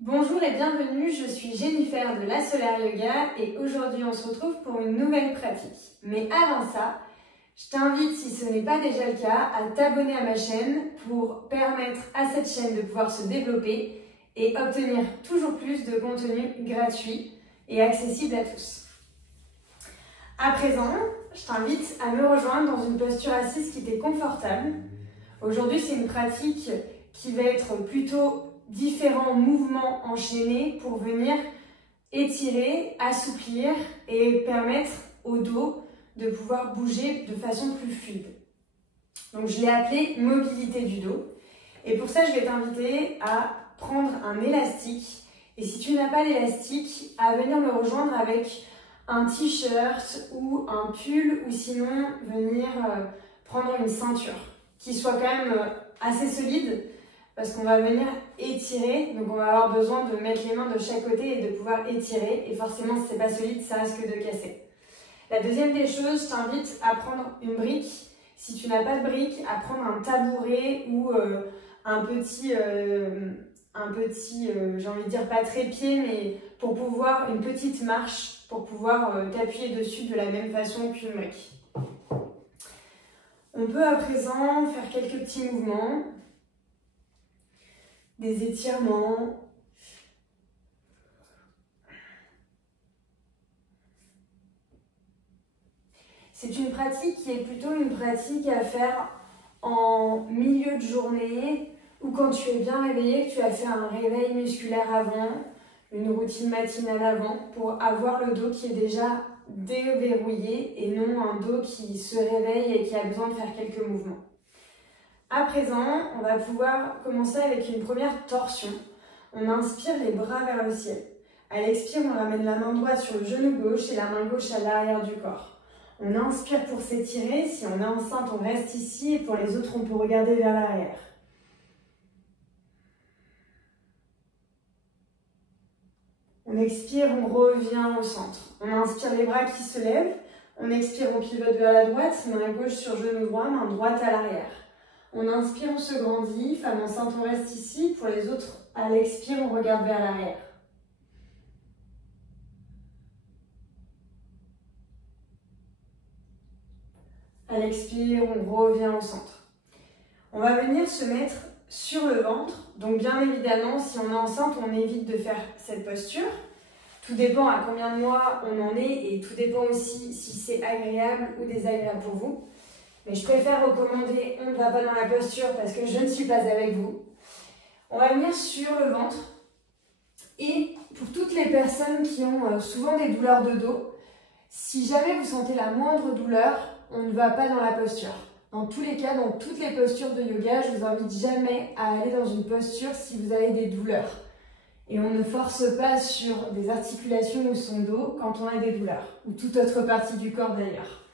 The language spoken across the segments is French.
Bonjour et bienvenue, je suis Jennifer de La Solaire Yoga et aujourd'hui on se retrouve pour une nouvelle pratique. Mais avant ça, je t'invite, si ce n'est pas déjà le cas, à t'abonner à ma chaîne pour permettre à cette chaîne de pouvoir se développer et obtenir toujours plus de contenu gratuit et accessible à tous. À présent, je t'invite à me rejoindre dans une posture assise qui t'est confortable. Aujourd'hui, c'est une pratique qui va être plutôt différents mouvements enchaînés pour venir étirer, assouplir et permettre au dos de pouvoir bouger de façon plus fluide. Donc je l'ai appelé mobilité du dos. Et pour ça, je vais t'inviter à prendre un élastique. Et si tu n'as pas l'élastique, à venir me rejoindre avec un t-shirt ou un pull ou sinon venir prendre une ceinture qui soit quand même assez solide parce qu'on va venir étirer, donc on va avoir besoin de mettre les mains de chaque côté et de pouvoir étirer et forcément si c'est pas solide, ça risque de casser. La deuxième des choses, je t'invite à prendre une brique. Si tu n'as pas de brique, à prendre un tabouret ou un petit j'ai envie de dire pas trépied, mais pour pouvoir, une petite marche pour pouvoir t'appuyer dessus de la même façon qu'une brique. On peut à présent faire quelques petits mouvements, des étirements. C'est une pratique qui est plutôt une pratique à faire en milieu de journée ou quand tu es bien réveillé, que tu as fait un réveil musculaire avant, une routine matinale avant, pour avoir le dos qui est déjà déverrouillé et non un dos qui se réveille et qui a besoin de faire quelques mouvements. À présent, on va pouvoir commencer avec une première torsion. On inspire les bras vers le ciel. À l'expire, on ramène la main droite sur le genou gauche et la main gauche à l'arrière du corps. On inspire pour s'étirer. Si on est enceinte, on reste ici. Et pour les autres, on peut regarder vers l'arrière. On expire, on revient au centre. On inspire les bras qui se lèvent. On expire, on pivote vers la droite. Main gauche sur genou droit, main droite à l'arrière. On inspire, on se grandit. Femme enceinte, on reste ici. Pour les autres, à l'expire, on regarde vers l'arrière. À l'expire, on revient au centre. On va venir se mettre sur le ventre. Donc bien évidemment, si on est enceinte, on évite de faire cette posture. Tout dépend à combien de mois on en est et tout dépend aussi si c'est agréable ou désagréable pour vous. Mais je préfère recommander, on ne va pas dans la posture parce que je ne suis pas avec vous. On va venir sur le ventre. Et pour toutes les personnes qui ont souvent des douleurs de dos, si jamais vous sentez la moindre douleur, on ne va pas dans la posture. Dans tous les cas, dans toutes les postures de yoga, je vous invite jamais à aller dans une posture si vous avez des douleurs. Et on ne force pas sur des articulations ou son dos quand on a des douleurs, ou toute autre partie du corps d'ailleurs.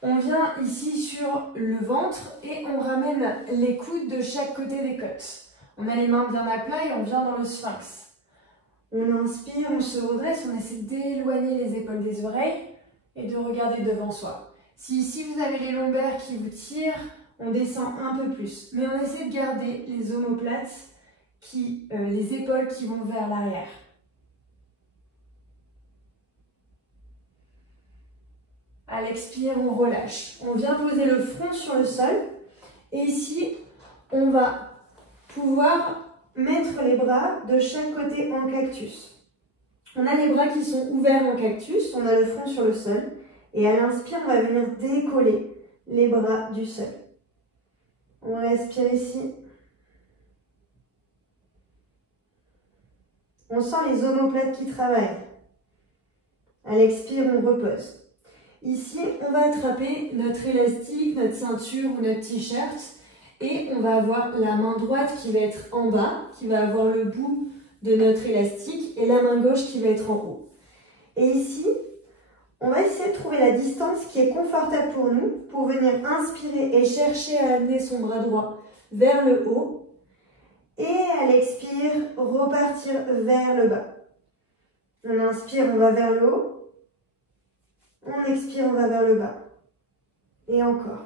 On vient ici sur le ventre et on ramène les coudes de chaque côté des côtes. On a les mains bien à plat et on vient dans le sphinx. On inspire, on se redresse, on essaie d'éloigner les épaules des oreilles et de regarder devant soi. Si ici vous avez les lombaires qui vous tirent, on descend un peu plus. Mais on essaie de garder les omoplates, les épaules qui vont vers l'arrière. À l'expire, on relâche. On vient poser le front sur le sol. Et ici, on va pouvoir mettre les bras de chaque côté en cactus. On a les bras qui sont ouverts en cactus, on a le front sur le sol. Et à l'inspire, on va venir décoller les bras du sol. On respire ici. On sent les omoplates qui travaillent. À l'expire, on repose. Ici, on va attraper notre élastique, notre ceinture ou notre t-shirt et on va avoir la main droite qui va être en bas, qui va avoir le bout de notre élastique et la main gauche qui va être en haut. Et ici, on va essayer de trouver la distance qui est confortable pour nous pour venir inspirer et chercher à amener son bras droit vers le haut. Et à l'expire, repartir vers le bas. On inspire, on va vers le haut. On expire, on va vers le bas. Et encore.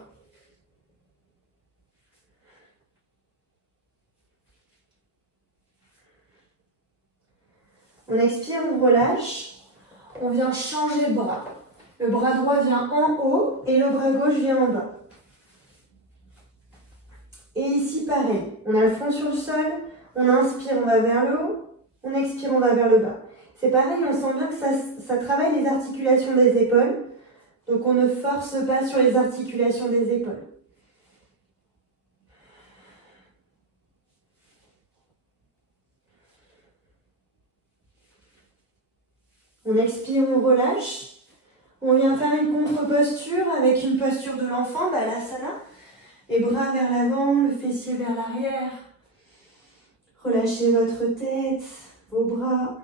On expire, on relâche. On vient changer de bras. Le bras droit vient en haut et le bras gauche vient en bas. Et ici, pareil. On a le front sur le sol. On inspire, on va vers le haut. On expire, on va vers le bas. C'est pareil, on sent bien que ça travaille les articulations des épaules. Donc on ne force pas sur les articulations des épaules. On expire, on relâche. On vient faire une contre-posture avec une posture de l'enfant, Balasana. Les bras vers l'avant, le fessier vers l'arrière. Relâchez votre tête, vos bras.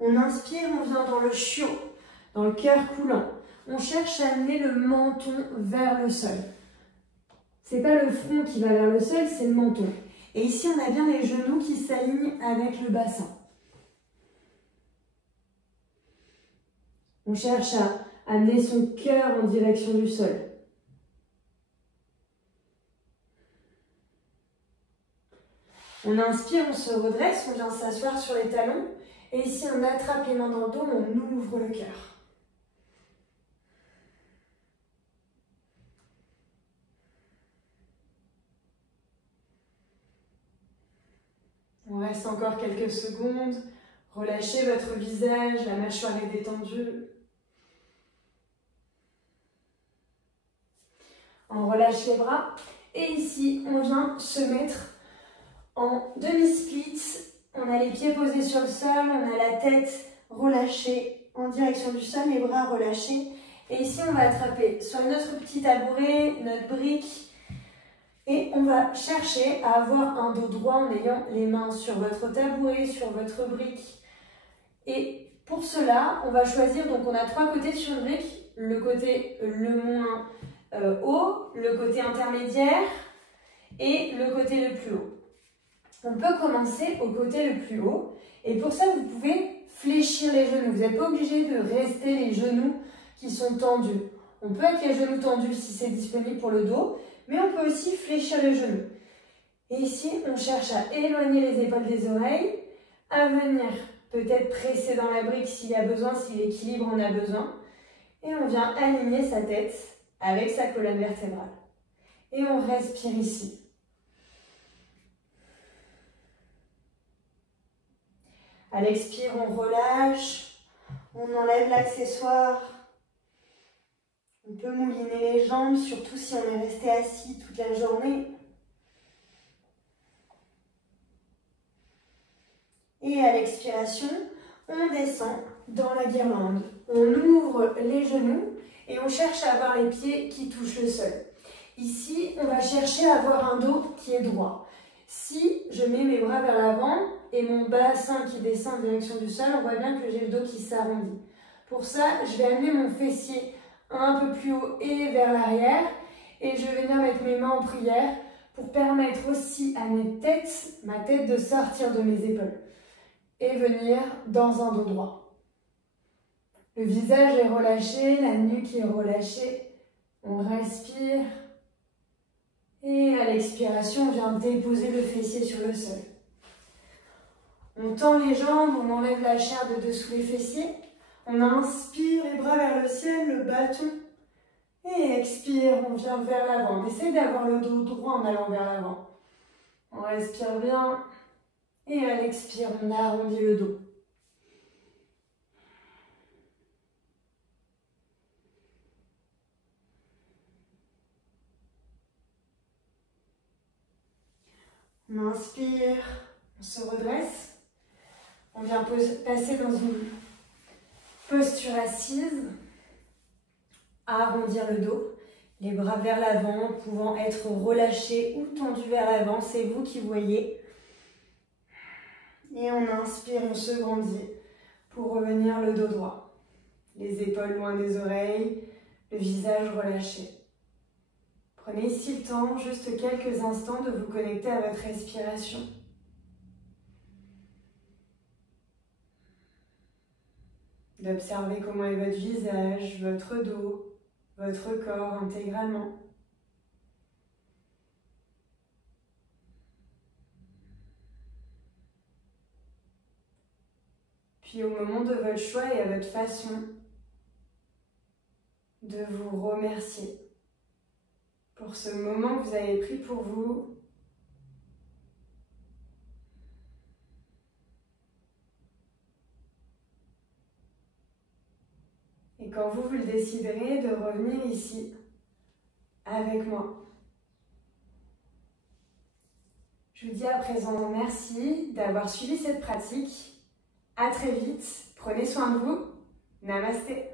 On inspire, on vient dans le chiot, dans le cœur coulant. On cherche à amener le menton vers le sol. Ce n'est pas le front qui va vers le sol, c'est le menton. Et ici, on a bien les genoux qui s'alignent avec le bassin. On cherche à amener son cœur en direction du sol. On inspire, on se redresse, on vient s'asseoir sur les talons. Et ici, on attrape les mains dans le dos, on ouvre le cœur. On reste encore quelques secondes. Relâchez votre visage, la mâchoire est détendue. On relâche les bras. Et ici, on vient se mettre en demi-split. On a les pieds posés sur le sol, on a la tête relâchée en direction du sol, les bras relâchés. Et ici, on va attraper sur notre petit tabouret, notre brique. Et on va chercher à avoir un dos droit en ayant les mains sur votre tabouret, sur votre brique. Et pour cela, on va choisir, donc on a 3 côtés sur une brique. Le côté le moins haut, le côté intermédiaire et le côté le plus haut. On peut commencer au côté le plus haut et pour ça vous pouvez fléchir les genoux. Vous n'êtes pas obligé de rester les genoux qui sont tendus. On peut être les genoux tendus si c'est disponible pour le dos, mais on peut aussi fléchir les genoux. Et ici, on cherche à éloigner les épaules des oreilles, à venir peut-être presser dans la brique s'il y a besoin, si l'équilibre en a besoin. Et on vient aligner sa tête avec sa colonne vertébrale. Et on respire ici. À l'expire, on relâche, on enlève l'accessoire. On peut mouliner les jambes, surtout si on est resté assis toute la journée. Et à l'expiration, on descend dans la guirlande. On ouvre les genoux et on cherche à avoir les pieds qui touchent le sol. Ici, on va chercher à avoir un dos qui est droit. Si je mets mes bras vers l'avant et mon bassin qui descend en direction du sol, on voit bien que j'ai le dos qui s'arrondit. Pour ça, je vais amener mon fessier un peu plus haut et vers l'arrière et je vais venir mettre mes mains en prière pour permettre aussi à ma tête de sortir de mes épaules et venir dans un dos droit. Le visage est relâché, la nuque est relâchée. On respire. Et à l'expiration, on vient déposer le fessier sur le sol. On tend les jambes, on enlève la chair de dessous les fessiers. On inspire, les bras vers le ciel, le bâton. Et expire, on vient vers l'avant. On essaie d'avoir le dos droit en allant vers l'avant. On respire bien. Et à l'expire, on arrondit le dos. On inspire, on se redresse. On vient passer dans une posture assise. Arrondir le dos. Les bras vers l'avant, pouvant être relâchés ou tendus vers l'avant. C'est vous qui voyez. Et on inspire, on se grandit pour revenir le dos droit. Les épaules loin des oreilles, le visage relâché. Prenez ici le temps, juste quelques instants, de vous connecter à votre respiration. D'observer comment est votre visage, votre dos, votre corps intégralement. Puis au moment de votre choix et à votre façon, de vous remercier pour ce moment que vous avez pris pour vous. Et quand vous le déciderez, de revenir ici avec moi. Je vous dis à présent merci d'avoir suivi cette pratique. À très vite. Prenez soin de vous. Namasté.